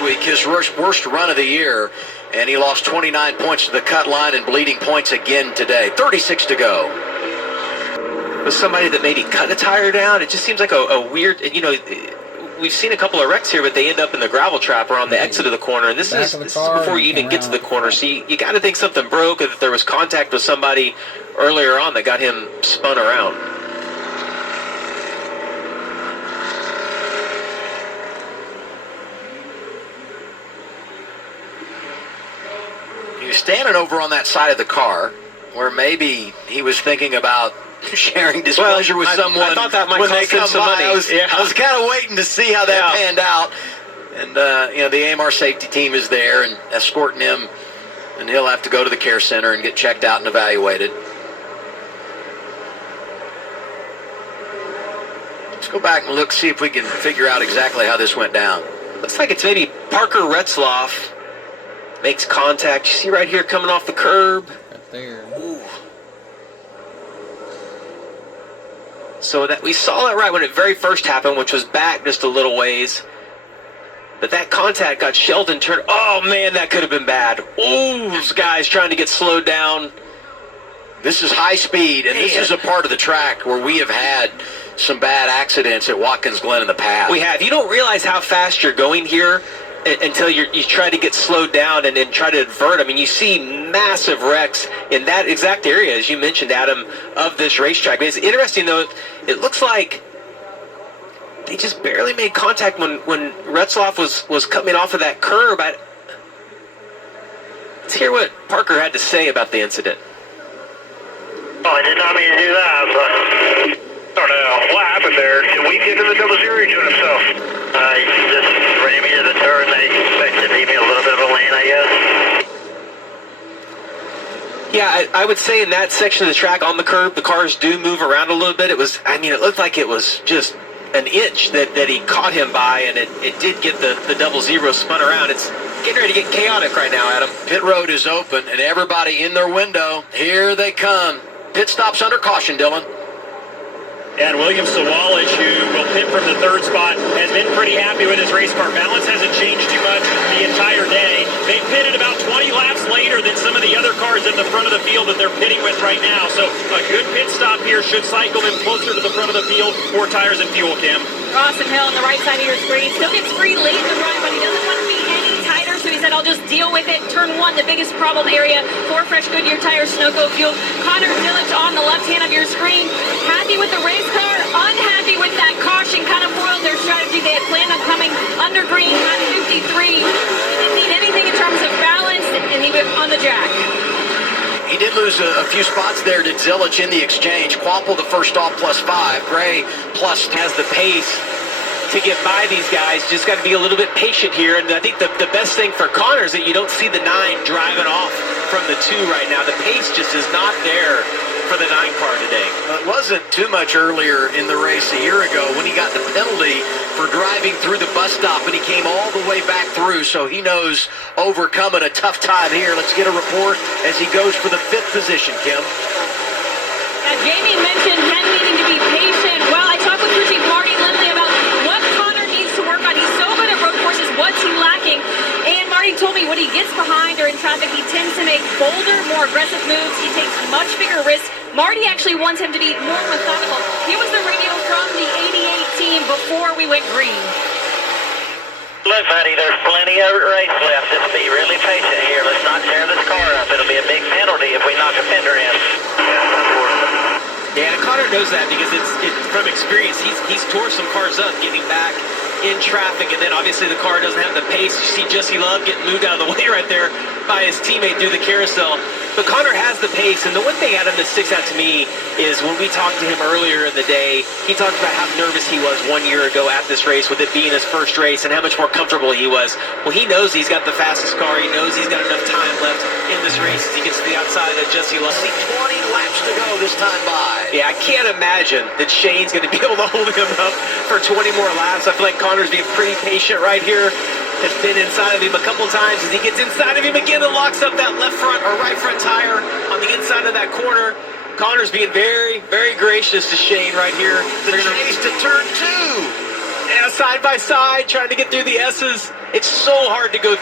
last week, his worst run of the year, and he lost 29 points to the cut line and bleeding points again today. 36 to go. With somebody that maybe cut a tire down, it just seems like a weird, you know, we've seen a couple of wrecks here, but they end up in the gravel trap or on the exit of the corner, and this is before you even get to the corner, so you got to think something broke, or that there was contact with somebody earlier on that got him spun around. He was standing over on that side of the car where maybe he was thinking about sharing displeasure with someone. I thought that might cost him some money. I was kind of waiting to see how that panned out. And, you know, the AMR safety team is there and escorting him, and he'll have to go to the care center and get checked out and evaluated. Let's go back and look, see if we can figure out exactly how this went down. Looks like it's maybe Parker Retzloff makes contact. You see right here coming off the curb. Right there. Ooh. So that we saw that right when it very first happened, which was back just a little ways. But that contact got Sheldon turned. Oh, man, that could have been bad. Ooh, this guy's trying to get slowed down. This is high speed, and this is a part of the track where we have had some bad accidents at Watkins Glen in the past. We have. You don't realize how fast you're going here until you try to get slowed down and then try to invert. I mean, you see massive wrecks in that exact area, as you mentioned, Adam, of this racetrack. It's interesting, though. It looks like they just barely made contact when Retzloff was coming off of that curb. Let's hear what Parker had to say about the incident. Oh, I did not mean to do that, but I don't know. What happened there? Did we get to the double zero to himself? He just ran me to the turn. They expected to leave me a little bit of a lane, I guess. Yeah, I would say in that section of the track on the curb, the cars do move around a little bit. It looked like it was just an inch that he caught him by, and it did get the double zero spun around. It's getting ready to get chaotic right now, Adam. Pit road is open, and everybody in their window. Here they come. Pit stops under caution, Dylan. And William Sawalish, who will pit from the third spot, has been pretty happy with his race car. Balance hasn't changed too much the entire day. They pitted about 20 laps later than some of the other cars at the front of the field that they're pitting with right now. So a good pit stop here should cycle them closer to the front of the field for tires and fuel, Kim. Ross and Hill on the right side of your screen. Still gets free late in the run, but he doesn't want to be any tighter, so he said, I'll just deal with it. Turn one, the biggest problem area for fresh Goodyear tires, Sunoco fuel. Connor Dillich on the left hand of your screen. Happy with the race car, unhappy with that caution. Kind of foiled their strategy. They had planned on coming under green on 53. He didn't need anything in terms of balance, and he was on the jack. He did lose a few spots there to Dillich in the exchange. Quapple the first off +5. Gray +3. Has the pace to get by these guys. Just got to be a little bit patient here. And I think the best thing for Connor is that you don't see the 9 driving off from the 2 right now. The pace just is not there for the 9 car today. Well, it wasn't too much earlier in the race a year ago when he got the penalty for driving through the bus stop, and he came all the way back through, so he knows overcoming a tough time here. Let's get a report as he goes for the 5th position, Kim. Now, Jamie mentioned him needing to be patient. Well, I talked with crew chief Marty Lindley about what Connor needs to work on. He's so good at road courses. What's he lacking? And Marty told me when he gets behind or in traffic, he tends to make bolder, more aggressive moves. He takes much bigger risks. Marty actually wants him to be more methodical. Here was the radio from the 88 team before we went green. Look, buddy, there's plenty of race left. Just be really patient here. Let's not tear this car up. It'll be a big penalty if we knock a fender in. Yeah, and Connor knows that because it's from experience. He's tore some cars up getting back in traffic, and then obviously the car doesn't have the pace. You see Jesse Love getting moved out of the way right there by his teammate through the carousel. But Connor has the pace, and the one thing, Adam, that sticks out to me is when we talked to him earlier in the day, he talked about how nervous he was 1 year ago at this race with it being his first race and how much more comfortable he was. Well, he knows he's got the fastest car. He knows he's got enough time left in this race as he gets to the outside of Jesse Love. 20 laps to go this time by. Yeah, I can't imagine that Shane's going to be able to hold him up for 20 more laps. I feel like Connor's being pretty patient right here. Has been inside of him a couple times. As he gets inside of him again and locks up that left front or right front tire on the inside of that corner. Connor's being very, very gracious to Shane right here. The chase to turn 2. side by side, trying to get through the S's. It's so hard to go through